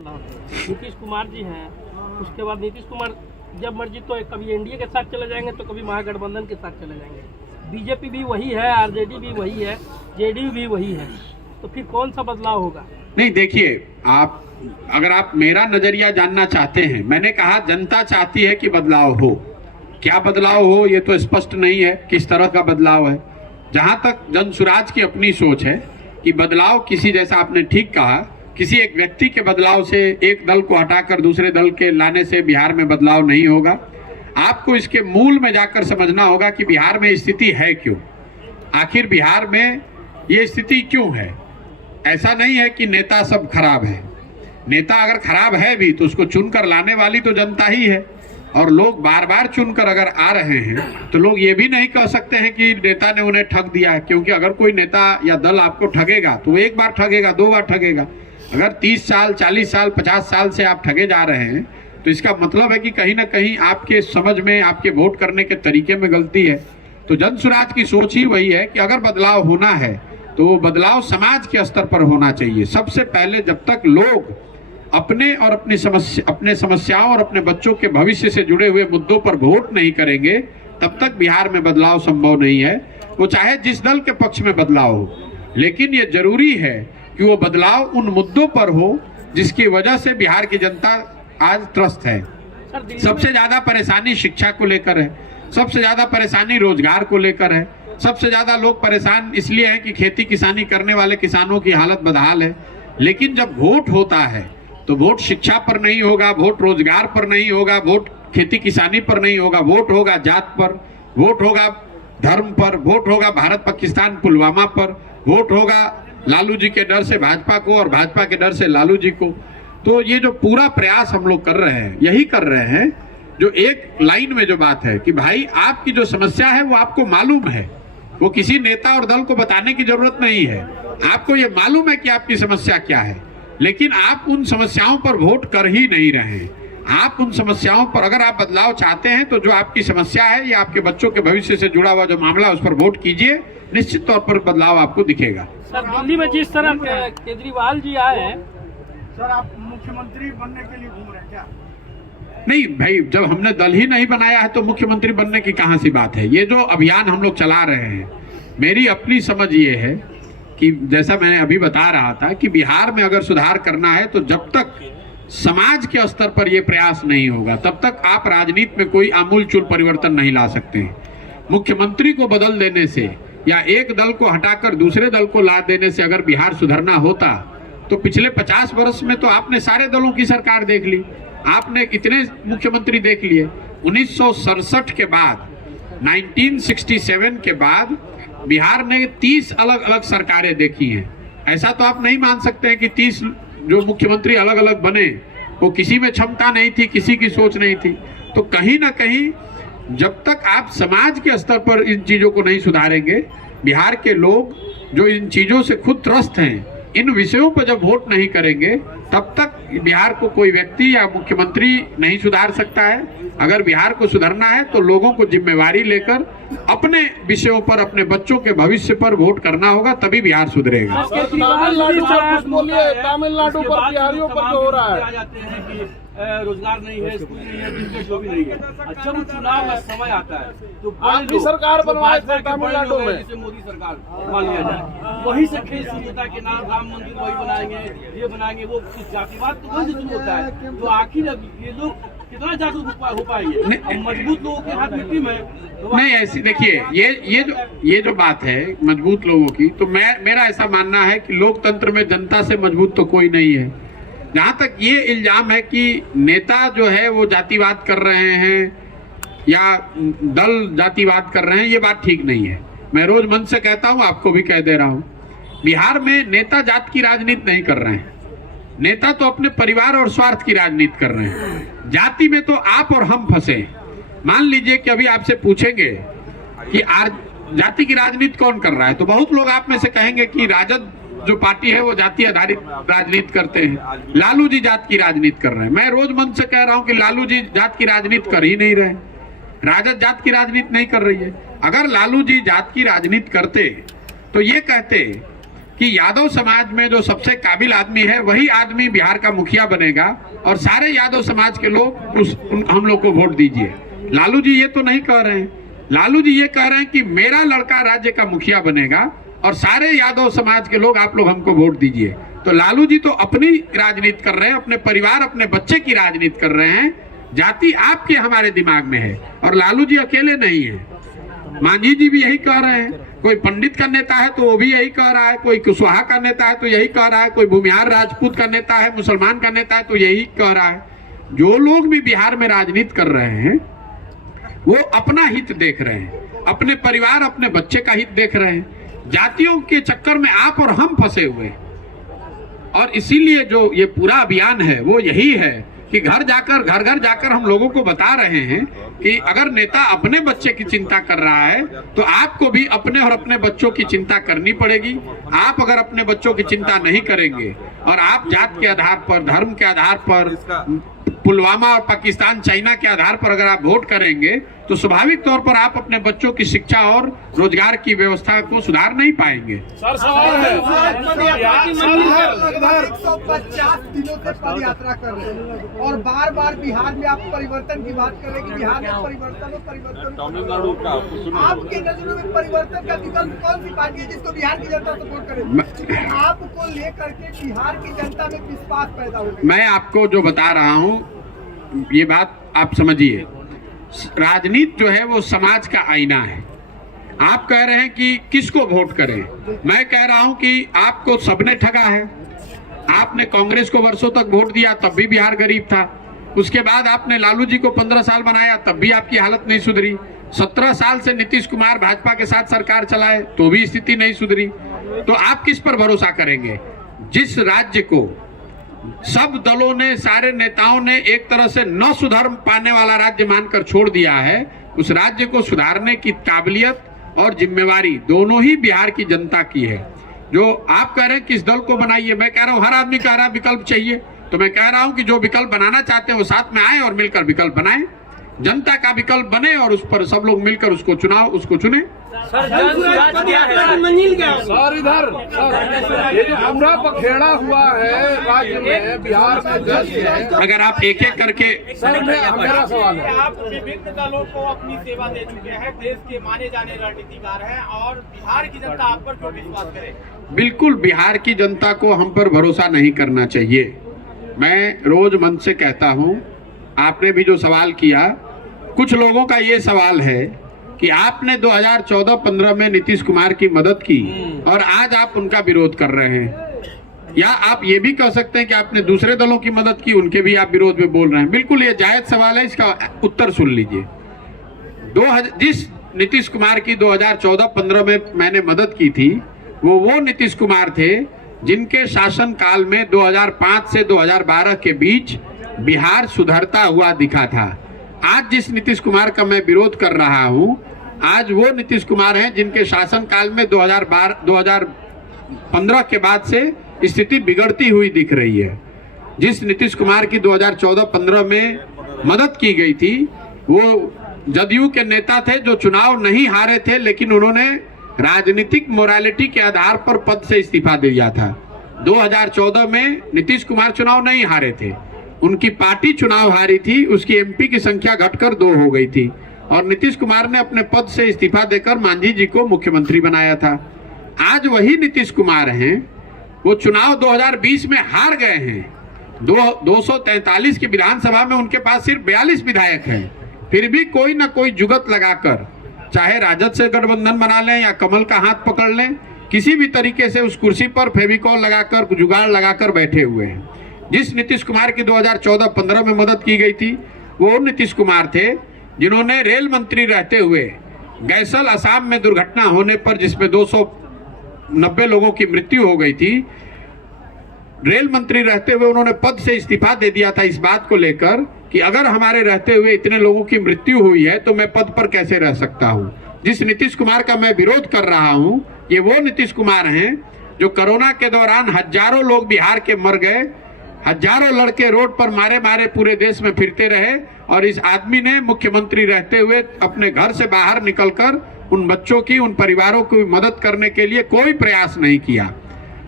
नीतीश कुमार जी हैं, उसके बाद नीतीश कुमार जब मर्जी तो कभी एनडीए के साथ चले जाएंगे तो कभी महागठबंधन के साथ चले जाएंगे। बीजेपी भी वही है, आरजेडी भी वही है, जेडीयू भी वही है, तो फिर कौन सा बदलाव होगा? नहीं, देखिए, अगर आप मेरा नजरिया जानना चाहते हैं, मैंने कहा जनता चाहती है कि बदलाव हो। क्या बदलाव हो ये तो स्पष्ट नहीं है, किस तरह का बदलाव है। जहां तक जनसुराज की अपनी सोच है कि बदलाव किसी, जैसा आपने ठीक कहा, किसी एक व्यक्ति के बदलाव से, एक दल को हटाकर दूसरे दल के लाने से बिहार में बदलाव नहीं होगा। आपको इसके मूल में जाकर समझना होगा कि बिहार में स्थिति है क्यों, आखिर बिहार में ये स्थिति क्यों है। ऐसा नहीं है कि नेता सब खराब है। नेता अगर खराब है भी तो उसको चुनकर लाने वाली तो जनता ही है, और लोग बार बार चुनकर अगर आ रहे हैं तो लोग ये भी नहीं कह सकते हैं कि नेता ने उन्हें ठग दिया है, क्योंकि अगर कोई नेता या दल आपको ठगेगा तो एक बार ठगेगा, दो बार ठगेगा। अगर 30 साल, 40 साल, 50 साल से आप ठगे जा रहे हैं तो इसका मतलब है कि कहीं ना कहीं आपके समझ में, आपके वोट करने के तरीके में गलती है। तो जनसुराज की सोच ही वही है कि अगर बदलाव होना है तो वो बदलाव समाज के स्तर पर होना चाहिए। सबसे पहले जब तक लोग अपने और अपने समस्याओं और अपने बच्चों के भविष्य से जुड़े हुए मुद्दों पर वोट नहीं करेंगे, तब तक बिहार में बदलाव संभव नहीं है। वो चाहे जिस दल के पक्ष में बदलाव हो, लेकिन ये जरूरी है कि वो बदलाव उन मुद्दों पर हो जिसकी वजह से बिहार की जनता आज त्रस्त है। सबसे ज्यादा परेशानी शिक्षा को लेकर है, सबसे ज्यादा परेशानी रोजगार को लेकर है, सबसे ज्यादा लोग परेशान इसलिए हैं कि खेती किसानी करने वाले किसानों की हालत बदहाल है। लेकिन जब वोट होता है तो वोट शिक्षा पर नहीं होगा, वोट रोजगार पर नहीं होगा, वोट खेती किसानी पर नहीं होगा, वोट होगा जात पर, वोट होगा धर्म पर, वोट होगा भारत पाकिस्तान पुलवामा पर, वोट होगा लालू जी के डर से भाजपा को और भाजपा के डर से लालू जी को। तो ये जो पूरा प्रयास हम लोग कर रहे हैं, यही कर रहे हैं जो एक लाइन में जो बात है कि भाई आपकी जो समस्या है वो आपको मालूम है, वो किसी नेता और दल को बताने की जरूरत नहीं है। आपको ये मालूम है कि आपकी समस्या क्या है, लेकिन आप उन समस्याओं पर वोट कर ही नहीं रहे हैं। आप उन समस्याओं पर, अगर आप बदलाव चाहते हैं तो जो आपकी समस्या है या आपके बच्चों के भविष्य से जुड़ा हुआ जो मामला है उस पर वोट कीजिए, निश्चित तौर पर बदलाव आपको दिखेगा। सर, दिल्ली में जिस तरह केजरीवाल जी आए हैं, सर आप मुख्यमंत्री बनने के लिए घूम रहे हैं क्या? नहीं भाई, जब हमने दल ही नहीं बनाया है तो मुख्यमंत्री बनने की कहां सी बात है। ये जो अभियान हम लोग चला रहे हैं, मेरी अपनी समझ ये है कि जैसा मैंने अभी बता रहा था कि बिहार में अगर सुधार करना है तो जब तक समाज के स्तर पर यह प्रयास नहीं होगा तब तक आप राजनीति में कोई आमूलचूल परिवर्तन नहीं ला सकते हैं। मुख्यमंत्री को बदल देने से या एक दल को हटाकर दूसरे दल को ला देने से अगर बिहार सुधरना होता तो पिछले 50 वर्ष में तो आपने सारे दलों की सरकार देख ली, आपने इतने मुख्यमंत्री देख लिए। 1967 के बाद, 1967 के बाद बिहार ने 30 अलग अलग सरकारें देखी हैं। ऐसा तो आप नहीं मान सकते हैं कि 30 जो मुख्यमंत्री अलग अलग बने वो किसी में क्षमता नहीं थी, किसी की सोच नहीं थी। तो कहीं ना कहीं जब तक आप समाज के स्तर पर इन चीजों को नहीं सुधारेंगे, बिहार के लोग जो इन चीजों से खुद त्रस्त हैं, इन विषयों पर जब वोट नहीं करेंगे तब तक बिहार को कोई व्यक्ति या मुख्यमंत्री नहीं सुधार सकता है। अगर बिहार को सुधरना है तो लोगों को जिम्मेवारी लेकर अपने विषयों पर, अपने बच्चों के भविष्य पर वोट करना होगा, तभी बिहार सुधरेगा। तमिलनाडु पर, बिहारियों पर जो हो रहा है, रोजगार नहीं है, स्कूल नहीं है, बिजनेस जो भी नहीं है, जब चुनाव का समय आता है तो आपकी सरकार बनवाए थे तमिलनाडु में, जैसे मोदी सरकार मान लिया जाए, वही से खेल शुरू होता है कि ना राम मंदिर वही बनाएंगे, ये बनाएंगे, वो जातिवाद तो वही शुरू होता है। तो आखिर अब ये लोग कितना जागरूक हो पाएंगे? मजबूत लोगों के हाथ मिट्टी में नहीं। ऐसी देखिए, ये जो बात है मजबूत लोगों की, तो मेरा ऐसा मानना है कि लोकतंत्र में जनता से मजबूत तो कोई नहीं है। जहां तक ये इल्जाम है कि नेता जो है वो जातिवाद कर रहे हैं या दल जातिवाद कर रहे हैं, ये बात ठीक नहीं है। मैं रोज मन से कहता हूं, आपको भी कह दे रहा हूं, बिहार में नेता जात की राजनीति नहीं कर रहे हैं। नेता तो अपने परिवार और स्वार्थ की राजनीति कर रहे हैं। जाति में तो आप और हम फंसे। मान लीजिए कि अभी आपसे पूछेंगे कि जाति की राजनीति कौन कर रहा है, तो बहुत लोग आप में से कहेंगे कि राजद जो पार्टी है वो जाति आधारित राजनीति करते हैं, लालू जी जात की राजनीति कर रहे हैं। मैं रोज मन से कह रहा हूं कि लालू जी जात की राजनीति कर ही नहीं रहे, राजद जात की राजनीति नहीं कर रही है। अगर लालू जी जात की राजनीति करते तो ये कहते कि यादव समाज में जो सबसे काबिल आदमी है वही आदमी बिहार का मुखिया बनेगा और सारे यादव समाज के लोग हम लोग को वोट दीजिए। लालू जी ये तो नहीं कह रहे हैं। लालू जी ये कह रहे हैं कि मेरा लड़का राज्य का मुखिया बनेगा और सारे यादव समाज के लोग आप लोग हमको वोट दीजिए। तो लालू जी तो अपनी राजनीति कर रहे हैं, अपने परिवार अपने बच्चे की राजनीति कर रहे हैं। जाति आपके हमारे दिमाग में है और लालू जी अकेले नहीं है, मांझी जी भी यही कह रहे हैं। कोई पंडित का नेता है तो वो भी यही कह रहा है, कोई कुशवाहा का नेता है तो यही कह रहा है, कोई भूमिहार राजपूत का नेता है, मुसलमान का नेता है तो यही कह रहा है। जो लोग भी बिहार में राजनीति कर रहे हैं वो अपना हित देख रहे हैं, अपने परिवार अपने बच्चे का हित देख रहे हैं। जातियों के चक्कर में आप और हम फंसे हुए हैं। और इसीलिए जो ये पूरा अभियान है वो यही है कि घर घर जाकर हम लोगों को बता रहे हैं कि अगर नेता अपने बच्चे की चिंता कर रहा है तो आपको भी अपने और अपने बच्चों की चिंता करनी पड़ेगी। आप अगर अपने बच्चों की चिंता नहीं करेंगे और आप जात के आधार पर, धर्म के आधार पर, पुलवामा और पाकिस्तान चाइना के आधार पर अगर आप वोट करेंगे तो स्वाभाविक तौर पर आप अपने बच्चों की शिक्षा और रोजगार की व्यवस्था को सुधार नहीं पाएंगे। सर सवाल है, लगभग 150 दिनों से पद यात्रा कर रहे हैं और बार बार बिहार में आप परिवर्तन की बात कर रहे हैं कि बिहार में परिवर्तन और परिवर्तन। आपके नजरों में परिवर्तन का विकल्प कौन सी पार्टी है जिसको बिहार की जनता सपोर्ट करे? आपको लेकर के बिहार की जनता में विश्वास पैदा हो? मैं आपको जो बता रहा हूँ ये बात आप समझिए। राजनीति जो है वो समाज का आईना है। आप कह रहे हैं कि किसको वोट करें, मैं कह रहा हूं कि आपको सबने ठगा है। आपने कांग्रेस को वर्षों तक वोट दिया तब भी बिहार गरीब था। उसके बाद आपने लालू जी को 15 साल बनाया तब भी आपकी हालत नहीं सुधरी। 17 साल से नीतीश कुमार भाजपा के साथ सरकार चलाए तो भी स्थिति नहीं सुधरी। तो आप किस पर भरोसा करेंगे? जिस राज्य को सब दलों ने, सारे नेताओं ने एक तरह से न सुधर पाने वाला राज्य मानकर छोड़ दिया है, उस राज्य को सुधारने की काबिलियत और जिम्मेवारी दोनों ही बिहार की जनता की है। जो आप कह रहे हैं किस दल को बनाइए, मैं कह रहा हूं हर आदमी कह रहा है विकल्प चाहिए, तो मैं कह रहा हूं कि जो विकल्प बनाना चाहते हैं वो साथ में आए और मिलकर विकल्प बनाएं। जनता का विकल्प बने और उस पर सब लोग मिलकर उसको चुने। सर इधर ये जो पूरा पखेड़ा हुआ है राज्य में, बिहार में जज है, अगर आप एक एक करके सर मेरा सवाल है। आप विभिन्न दलों को अपनी सेवा दे चुके हैं, देश के माने जाने रणनीतिकार हैं और बिहार की जनता आप पर क्यों विश्वास करे? बिल्कुल बिहार की जनता को हम पर भरोसा नहीं करना चाहिए। मैं रोज मन से कहता हूं, आपने भी जो सवाल किया, कुछ लोगों का ये सवाल है कि आपने 2014-15 में नीतीश कुमार की मदद की और आज आप उनका विरोध कर रहे हैं। या आप ये भी कह सकते हैं कि आपने दूसरे दलों की मदद की, उनके भी आप विरोध में बोल रहे हैं। बिल्कुल ये जायज सवाल है, इसका उत्तर सुन लीजिए। जिस नीतीश कुमार की 2014-15 में मैंने मदद की थी वो नीतीश कुमार थे जिनके शासन काल में 2005 से 2012 के बीच बिहार सुधरता हुआ दिखा था। आज जिस नीतीश कुमार का मैं विरोध कर रहा हूं, आज वो नीतीश कुमार हैं जिनके शासन काल में 2015 के बाद से स्थिति बिगड़ती हुई दिख रही है। जिस नीतीश कुमार की 2014-15 में मदद की गई थी वो जदयू के नेता थे जो चुनाव नहीं हारे थे, लेकिन उन्होंने राजनीतिक मोरालिटी के आधार पर पद से इस्तीफा दिया था। 2014 में नीतीश कुमार चुनाव नहीं हारे थे, उनकी पार्टी चुनाव हारी थी, उसकी एमपी की संख्या घटकर 2 हो गई थी और नीतीश कुमार ने अपने पद से इस्तीफा देकर मांझी जी को मुख्यमंत्री बनाया था। आज वही नीतीश कुमार हैं, वो चुनाव 2020 में हार गए हैं। 243 की विधानसभा में उनके पास सिर्फ 42 विधायक हैं, फिर भी कोई ना कोई जुगत लगाकर, चाहे राजद से गठबंधन बना लें या कमल का हाथ पकड़ लें, किसी भी तरीके से उस कुर्सी पर फेविकॉल लगाकर, जुगाड़ लगाकर बैठे हुए हैं। जिस नीतीश कुमार की 2014-15 में मदद की गई थी वो नीतीश कुमार थे जिन्होंने रेल मंत्री रहते हुए गैसल असम में दुर्घटना होने पर, जिसमें 290 लोगों की मृत्यु हो गई थी, रेल मंत्री रहते हुए उन्होंने पद से इस्तीफा दे दिया था इस बात को लेकर कि अगर हमारे रहते हुए इतने लोगों की मृत्यु हुई है तो मैं पद पर कैसे रह सकता हूं। जिस नीतीश कुमार का मैं विरोध कर रहा हूं, ये वो नीतीश कुमार हैं जो कोरोना के दौरान हजारों लोग बिहार के मर गए, हजारों लड़के रोड पर मारे मारे पूरे देश में फिरते रहे और इस आदमी ने मुख्यमंत्री रहते हुए अपने घर से बाहर निकलकर उन बच्चों की, उन परिवारों की मदद करने के लिए कोई प्रयास नहीं किया।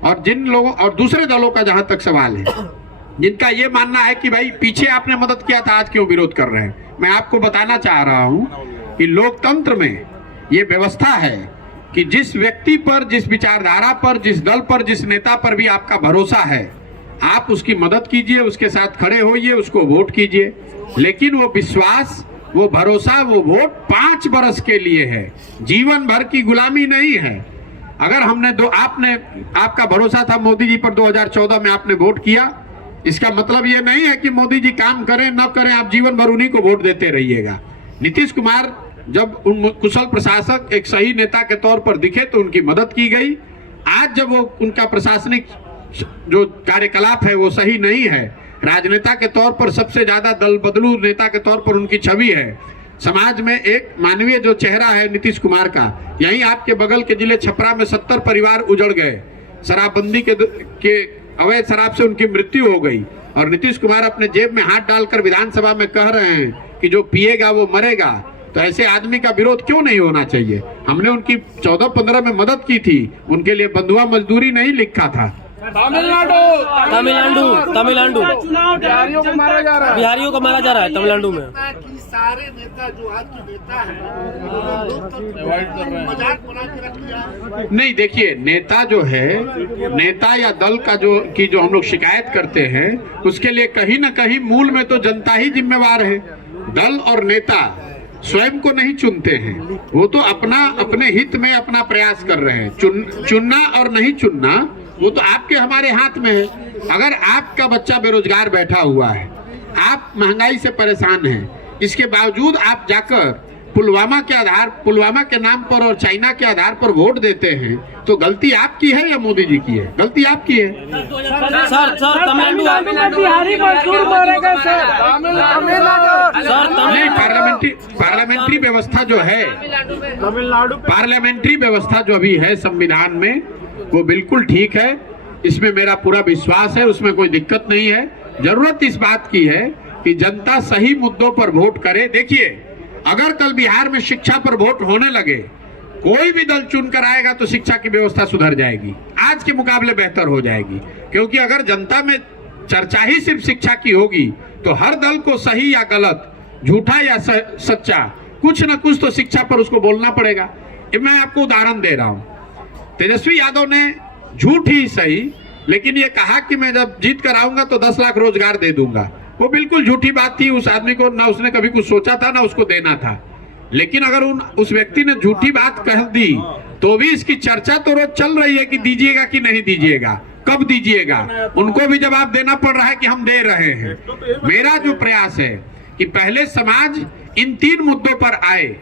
और जिन लोगों और दूसरे दलों का जहां तक सवाल है, जिनका ये मानना है कि भाई पीछे आपने मदद किया था, आज क्यों विरोध कर रहे हैं, मैं आपको बताना चाह रहा हूं कि लोकतंत्र में ये व्यवस्था है कि जिस व्यक्ति पर, जिस विचारधारा पर, जिस दल पर, जिस नेता पर भी आपका भरोसा है, आप उसकी मदद कीजिए, उसके साथ खड़े होइए, उसको वोट कीजिए। लेकिन वो विश्वास, वो भरोसा, वो वोट 5 बरस के लिए है, जीवन भर की गुलामी नहीं है। अगर आपका भरोसा था मोदी जी पर 2014 में, आपने वोट किया, इसका मतलब ये नहीं है कि मोदी जी काम करें न करें आप जीवन भर उन्हीं को वोट देते रहिएगा। नीतीश कुमार जब उन कुशल प्रशासक, एक सही नेता के तौर पर दिखे तो उनकी मदद की गई। आज जब वो उनका प्रशासनिक जो कार्यकलाप है वो सही नहीं है, राजनेता के तौर पर सबसे ज्यादा दल बदलू नेता के तौर पर उनकी छवि है, समाज में एक मानवीय जो चेहरा है नीतीश कुमार का, यहीं आपके बगल के जिले छपरा में 70 परिवार उजड़ गए, शराबबंदी के अवैध शराब से उनकी मृत्यु हो गई, और नीतीश कुमार अपने जेब में हाथ डालकर विधानसभा में कह रहे हैं कि जो पिएगा वो मरेगा। तो ऐसे आदमी का विरोध क्यों नहीं होना चाहिए? हमने उनकी 14-15 में मदद की थी, उनके लिए बंधुआ मजदूरी नहीं लिखा था। तमिलनाडु बिहारियों को मारा जा रहा है तमिलनाडु में। सारे नेता जो आज के नेता हैं मजाक बना के रख दिया। नहीं, देखिए, नेता जो है, नेता या दल का जो हम लोग शिकायत करते हैं, उसके लिए कहीं ना कहीं मूल में तो जनता ही जिम्मेवार है। दल और नेता स्वयं को नहीं चुनते हैं, वो तो अपने हित में अपना प्रयास कर रहे हैं। चुनना और नहीं चुनना वो तो आपके हमारे हाथ में है। अगर आपका बच्चा बेरोजगार बैठा हुआ है, आप महंगाई से परेशान हैं, इसके बावजूद आप जाकर पुलवामा के नाम पर और चाइना के आधार पर वोट देते हैं, तो गलती आपकी है या मोदी जी की है? गलती आपकी है। नहीं, पार्लियामेंट्री व्यवस्था जो है, पार्लियामेंट्री व्यवस्था जो अभी है संविधान में, वो बिल्कुल ठीक है, इसमें मेरा पूरा विश्वास है, उसमें कोई दिक्कत नहीं है। जरूरत इस बात की है कि जनता सही मुद्दों पर वोट करे। देखिए, अगर कल बिहार में शिक्षा पर वोट होने लगे, कोई भी दल चुनकर आएगा तो शिक्षा की व्यवस्था सुधर जाएगी, आज के मुकाबले बेहतर हो जाएगी। क्योंकि अगर जनता में चर्चा ही सिर्फ शिक्षा की होगी तो हर दल को सही या गलत, झूठा या सच्चा, कुछ न कुछ तो शिक्षा पर उसको बोलना पड़ेगा। मैं आपको उदाहरण दे रहा हूँ, तेजस्वी यादव ने झूठ ही सही, लेकिन ये कहा कि मैं जब जीत कर आऊंगा तो 10 लाख रोजगार दे दूंगा। वो बिल्कुल झूठी बात थी। उस आदमी को ना उसने कभी कुछ सोचा था, ना उसको देना था। लेकिन अगर उस व्यक्ति ने झूठी बात कह दी तो भी इसकी चर्चा तो रोज चल रही है कि दीजिएगा कि नहीं दीजिएगा, कब दीजिएगा। उनको भी जवाब देना पड़ रहा है कि हम दे रहे हैं। मेरा जो प्रयास है कि पहले समाज इन 3 मुद्दों पर आए।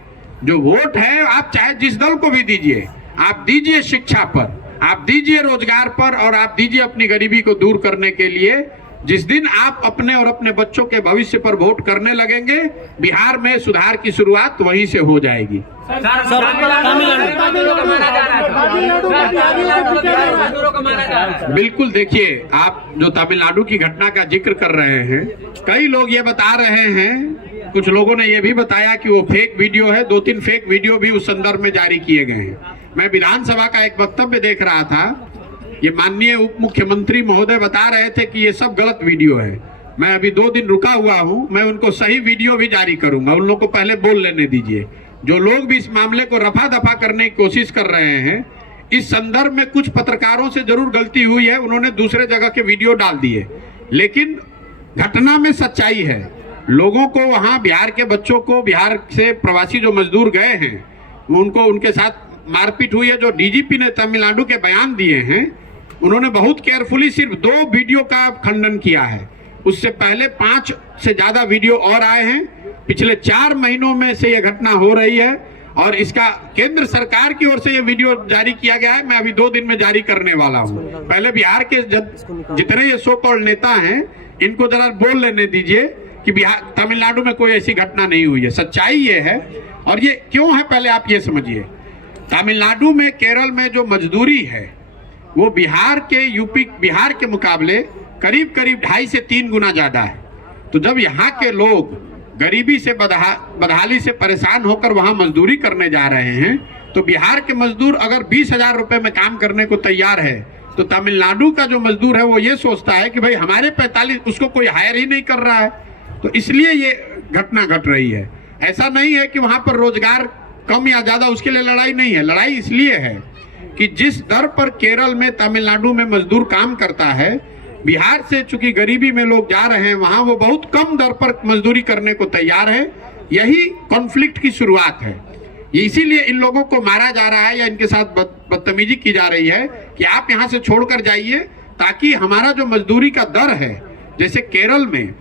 जो वोट है, आप चाहे जिस दल को भी दीजिए, आप दीजिए शिक्षा पर, आप दीजिए रोजगार पर, और आप दीजिए अपनी गरीबी को दूर करने के लिए। जिस दिन आप अपने और अपने बच्चों के भविष्य पर वोट करने लगेंगे, बिहार में सुधार की शुरुआत वहीं से हो जाएगी। बिल्कुल, देखिए, आप जो तमिलनाडु की घटना का जिक्र कर रहे हैं, कई लोग ये बता रहे हैं, कुछ लोगों ने ये भी बताया कि वो फेक वीडियो है। 2-3 फेक वीडियो भी उस संदर्भ में जारी किए गए हैं। मैं विधानसभा का एक वक्तव्य देख रहा था, ये माननीय उप मुख्यमंत्री महोदय बता रहे थे कि ये सब गलत वीडियो है। मैं अभी 2 दिन रुका हुआ हूँ, मैं उनको सही वीडियो भी जारी करूंगा। उन लोगों को पहले बोल लेने दीजिए। जो लोग भी इस मामले को रफा दफा करने की कोशिश कर रहे हैं, इस संदर्भ में कुछ पत्रकारों से जरूर गलती हुई है, उन्होंने दूसरे जगह के वीडियो डाल दिए, लेकिन घटना में सच्चाई है। लोगों को वहाँ, बिहार के बच्चों को, बिहार से प्रवासी जो मजदूर गए हैं, उनको उनके साथ मारपीट हुई है। जो डीजीपी ने तमिलनाडु के बयान दिए हैं, उन्होंने बहुत केयरफुली सिर्फ 2 वीडियो का खंडन किया है। उससे पहले 5 से ज्यादा वीडियो और आए हैं। पिछले 4 महीनों में से यह घटना हो रही है, और इसका केंद्र सरकार की ओर से यह वीडियो जारी किया गया है। मैं अभी 2 दिन में जारी करने वाला हूं। पहले बिहार के जितने ये सो कॉल्ड नेता हैं, इनको जरा बोल लेने दीजिए कि बिहार, तमिलनाडु में कोई ऐसी घटना नहीं हुई है। सच्चाई ये है, और ये क्यों है पहले आप ये समझिए। तमिलनाडु में, केरल में जो मजदूरी है, वो बिहार के मुकाबले करीब 2.5 से 3 गुना ज्यादा है। तो जब यहाँ के लोग गरीबी से, बदहाली से परेशान होकर वहां मजदूरी करने जा रहे हैं, तो बिहार के मजदूर अगर 20,000 रुपए में काम करने को तैयार है, तो तमिलनाडु का जो मजदूर है वो ये सोचता है कि भाई हमारे 45 उसको कोई हायर ही नहीं कर रहा है, तो इसलिए ये घटना घट रही है। ऐसा नहीं है कि वहां पर रोजगार कम या ज्यादा उसके लिए लड़ाई नहीं है। लड़ाई इसलिए है कि जिस दर पर केरल में तमिलनाडु में मजदूर काम करता है, बिहार से चूंकि गरीबी में लोग जा रहे हैं वहां वो बहुत कम दर पर मजदूरी करने को तैयार है। यही कॉन्फ्लिक्ट की शुरुआत है। इसीलिए इन लोगों को मारा जा रहा है या इनके साथ बदतमीजी की जा रही है कि आप यहाँ से छोड़कर जाइए, ताकि हमारा जो मजदूरी का दर है, जैसे केरल में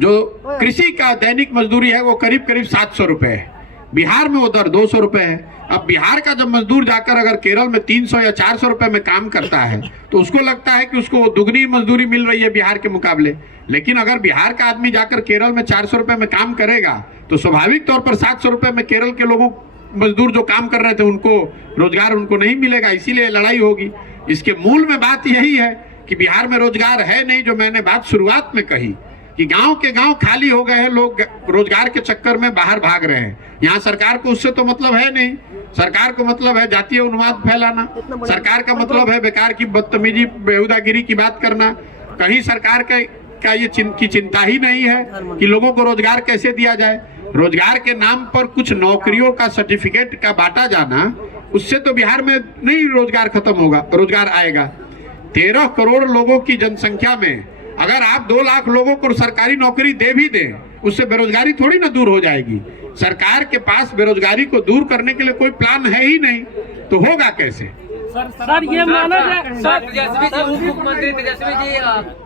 जो कृषि का दैनिक मजदूरी है वो करीब करीब 700 रुपए है, बिहार में वो दर 200 रुपए है। अब बिहार का जब मजदूर जाकर अगर केरल में 300 या 400 रुपए में काम करता है तो उसको लगता है कि उसको दुगनी मजदूरी मिल रही है बिहार के मुकाबले। लेकिन अगर बिहार का आदमी जाकर केरल में 400 रुपए में काम करेगा तो स्वाभाविक तौर पर 700 रुपए में केरल के लोगों मजदूर जो काम कर रहे थे उनको रोजगार उनको नहीं मिलेगा, इसीलिए लड़ाई होगी। इसके मूल में बात यही है कि बिहार में रोजगार है नहीं, जो मैंने बात शुरुआत में कही कि गांव के गांव खाली हो गए हैं, लोग रोजगार के चक्कर में बाहर भाग रहे हैं। यहाँ सरकार को उससे तो मतलब है नहीं। सरकार को मतलब है जातीय उन्माद फैलाना, सरकार का मतलब है बेकार की बदतमीजी बेहुदागिरी की बात करना। कहीं सरकार का ये चिंता ही नहीं है कि लोगों को रोजगार कैसे दिया जाए। रोजगार के नाम पर कुछ नौकरियों का सर्टिफिकेट का बांटा जाना, उससे तो बिहार में नहीं रोजगार खत्म होगा, रोजगार आएगा। 13 करोड़ लोगों की जनसंख्या में अगर आप 2 लाख लोगों को सरकारी नौकरी दे भी दें, उससे बेरोजगारी थोड़ी ना दूर हो जाएगी। सरकार के पास बेरोजगारी को दूर करने के लिए कोई प्लान है ही नहीं, तो होगा कैसे? सर ये माना जाए सर तेजस्वी जी उप मुख्यमंत्री तेजस्वी जी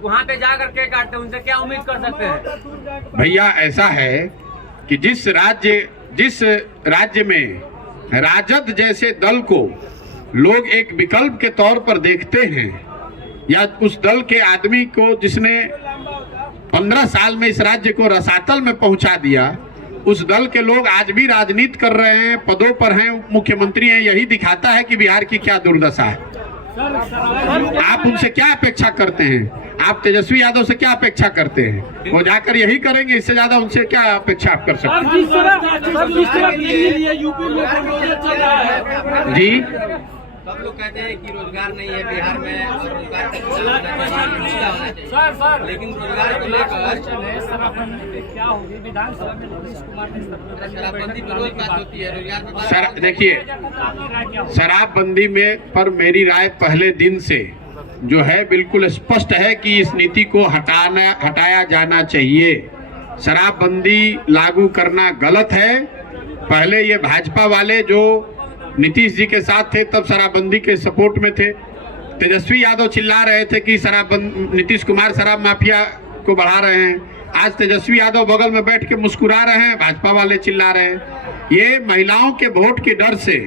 वहाँ पे जा करके काटते, उनसे क्या उम्मीद कर सकते हैं? भैया ऐसा है कि जिस राज्य में राजद जैसे दल को लोग एक विकल्प के तौर पर देखते हैं, या उस दल के आदमी को जिसने 15 साल में इस राज्य को रसातल में पहुंचा दिया, उस दल के लोग आज भी राजनीति कर रहे हैं, पदों पर हैं, उप मुख्यमंत्री हैं, यही दिखाता है कि बिहार की क्या दुर्दशा है। आप उनसे क्या अपेक्षा करते हैं? आप तेजस्वी यादव से क्या अपेक्षा करते हैं? वो जाकर यही करेंगे, इससे ज्यादा उनसे क्या अपेक्षा आप कर सकते हैं? जी सब लोग कहते हैं कि रोजगार नहीं है बिहार में और रोजगार लेकिन रोजगार को लेकर क्या होगी विधानसभा में नीतीश कुमार ने शराबबंदी विरोध बात होती है, रोजगार सर देखिए, शराबबंदी में पर मेरी राय पहले दिन से जो है बिल्कुल स्पष्ट है कि इस नीति को हटाया जाना चाहिए। शराबबंदी लागू करना गलत है। पहले ये भाजपा वाले जो नीतीश जी के साथ थे तब शराबबंदी के सपोर्ट में थे। तेजस्वी यादव चिल्ला रहे थे कि नीतीश कुमार शराब माफिया को बढ़ा रहे हैं। आज तेजस्वी यादव बगल में बैठ के मुस्कुरा रहे हैं, भाजपा वाले चिल्ला रहे हैं। ये महिलाओं के वोट के डर से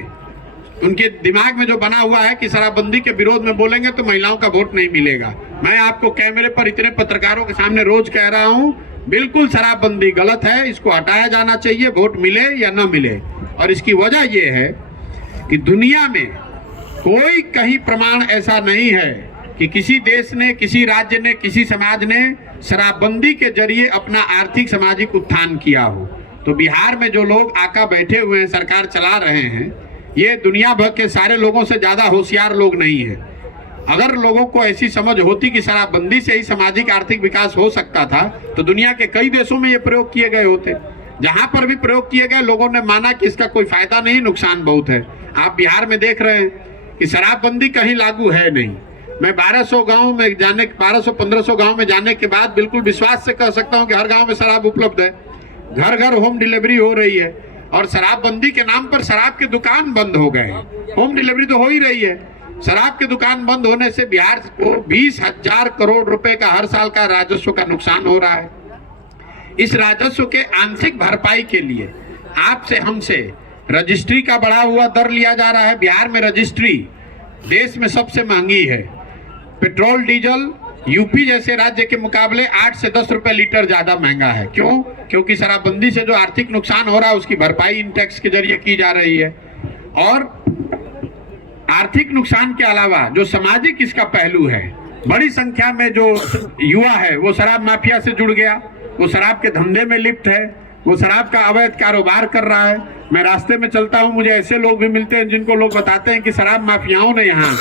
उनके दिमाग में जो बना हुआ है कि शराबबंदी के विरोध में बोलेंगे तो महिलाओं का वोट नहीं मिलेगा। मैं आपको कैमरे पर इतने पत्रकारों के सामने रोज कह रहा हूँ, बिल्कुल शराबबंदी गलत है, इसको हटाया जाना चाहिए, वोट मिले या न मिले। और इसकी वजह यह है कि दुनिया में कोई कहीं प्रमाण ऐसा नहीं है कि किसी देश ने, किसी राज्य ने, किसी समाज ने शराबबंदी के जरिए अपना आर्थिक सामाजिक उत्थान किया हो। तो बिहार में जो लोग आका बैठे हुए हैं, सरकार चला रहे हैं, ये दुनिया भर के सारे लोगों से ज्यादा होशियार लोग नहीं है। अगर लोगों को ऐसी समझ होती कि शराबबंदी से ही सामाजिक आर्थिक विकास हो सकता था तो दुनिया के कई देशों में ये प्रयोग किए गए होते। जहां पर भी प्रयोग किए गए लोगों ने माना कि इसका कोई फायदा नहीं, नुकसान बहुत है। आप बिहार में देख रहे हैं कि शराबबंदी कहीं लागू है नहीं। मैं 1200 गांव में जाने 1200-1500 गांव में जाने के बाद बिल्कुल विश्वास से कह सकता हूं कि हर गांव में शराब उपलब्ध है, घर घर होम डिलीवरी हो रही है। और शराबबंदी के नाम पर शराब के दुकान बंद हो गए। होम डिलीवरी तो हो ही रही है। शराब के दुकान बंद होने से बिहार को 20,000 करोड़ रुपए का हर साल का राजस्व का नुकसान हो रहा है। इस राजस्व के आंशिक भरपाई के लिए आपसे हमसे रजिस्ट्री का बढ़ा हुआ दर लिया जा रहा है। बिहार में रजिस्ट्री देश में सबसे महंगी है। पेट्रोल डीजल यूपी जैसे राज्य के मुकाबले 8 से 10 रुपए लीटर ज्यादा महंगा है। क्यों? क्योंकि शराबबंदी से जो आर्थिक नुकसान हो रहा है उसकी भरपाई इन टैक्स के जरिए की जा रही है। और आर्थिक नुकसान के अलावा जो सामाजिक इसका पहलू है, बड़ी संख्या में जो युवा है वो शराब माफिया से जुड़ गया, वो शराब के धंधे में लिप्त है, वो शराब का अवैध कारोबार कर रहा है। मैं रास्ते में चलता हूँ, मुझे ऐसे लोग भी मिलते हैं जिनको लोग बताते हैं कि शराब माफियाओं ने यहाँ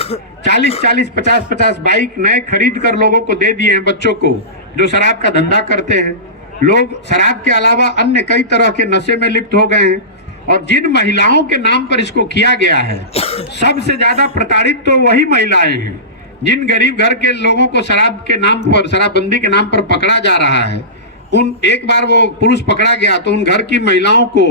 40-40, 50-50 बाइक नए खरीद कर लोगों को दे दिए हैं, बच्चों को जो शराब का धंधा करते हैं। लोग शराब के अलावा अन्य कई तरह के नशे में लिप्त हो गए हैं। और जिन महिलाओं के नाम पर इसको किया गया है, सबसे ज्यादा प्रताड़ित तो वही महिलाएं हैं। जिन गरीब घर के लोगों को शराब के नाम पर, शराबबंदी के नाम पर पकड़ा जा रहा है, एक बार वो पुरुष पकड़ा गया तो उन घर की महिलाओं को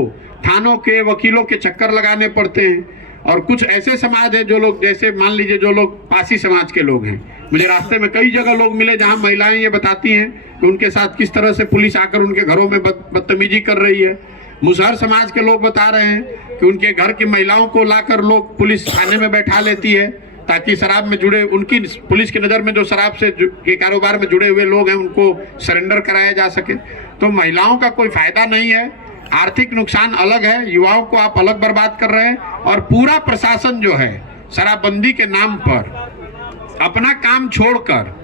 थानों के वकीलों के चक्कर लगाने पड़ते हैं। और कुछ ऐसे समाज है जो लोग, जैसे मान लीजिए जो लोग पासी समाज के लोग हैं, मुझे रास्ते में कई जगह लोग मिले जहां महिलाएं ये बताती हैं कि उनके साथ किस तरह से पुलिस आकर उनके घरों में बदतमीजी कर रही है। मुसहर समाज के लोग बता रहे हैं कि उनके घर की महिलाओं को लाकर लोग पुलिस थाने में बैठा लेती है ताकि शराब में जुड़े, उनकी पुलिस की नज़र में जो शराब से के कारोबार में जुड़े हुए लोग हैं उनको सरेंडर कराया जा सके। तो महिलाओं का कोई फायदा नहीं है, आर्थिक नुकसान अलग है, युवाओं को आप अलग बर्बाद कर रहे हैं। और पूरा प्रशासन जो है शराबबंदी के नाम पर अपना काम छोड़कर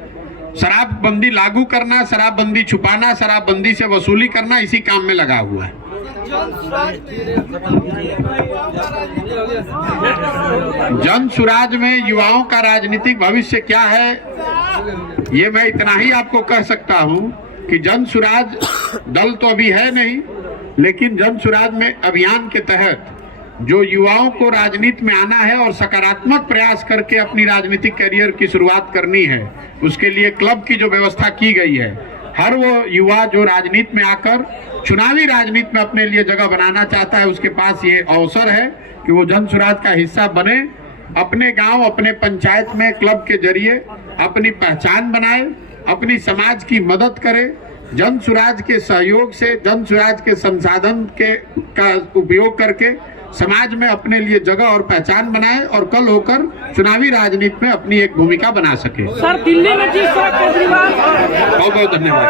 शराबबंदी लागू करना, शराबबंदी छुपाना, शराबबंदी से वसूली करना, इसी काम में लगा हुआ है। जन सुराज में युवाओं का राजनीतिक भविष्य क्या है, ये मैं इतना ही आपको कह सकता हूं कि जन सुराज दल तो अभी है नहीं, लेकिन जन सुराज में अभियान के तहत जो युवाओं को राजनीति में आना है और सकारात्मक प्रयास करके अपनी राजनीतिक करियर की शुरुआत करनी है, उसके लिए क्लब की जो व्यवस्था की गई है, हर वो युवा जो राजनीति में आकर चुनावी राजनीति में अपने लिए जगह बनाना चाहता है, उसके पास ये अवसर है कि वो जन सुराज का हिस्सा बने, अपने गांव, अपने पंचायत में क्लब के जरिए अपनी पहचान बनाए, अपनी समाज की मदद करे, जन सुराज के सहयोग से, जन सुराज के संसाधन का उपयोग करके समाज में अपने लिए जगह और पहचान बनाए और कल होकर चुनावी राजनीति में अपनी एक भूमिका बना सके। सर, दिल्ली में जिस तरह केजरीवाल, बहुत बहुत धन्यवाद।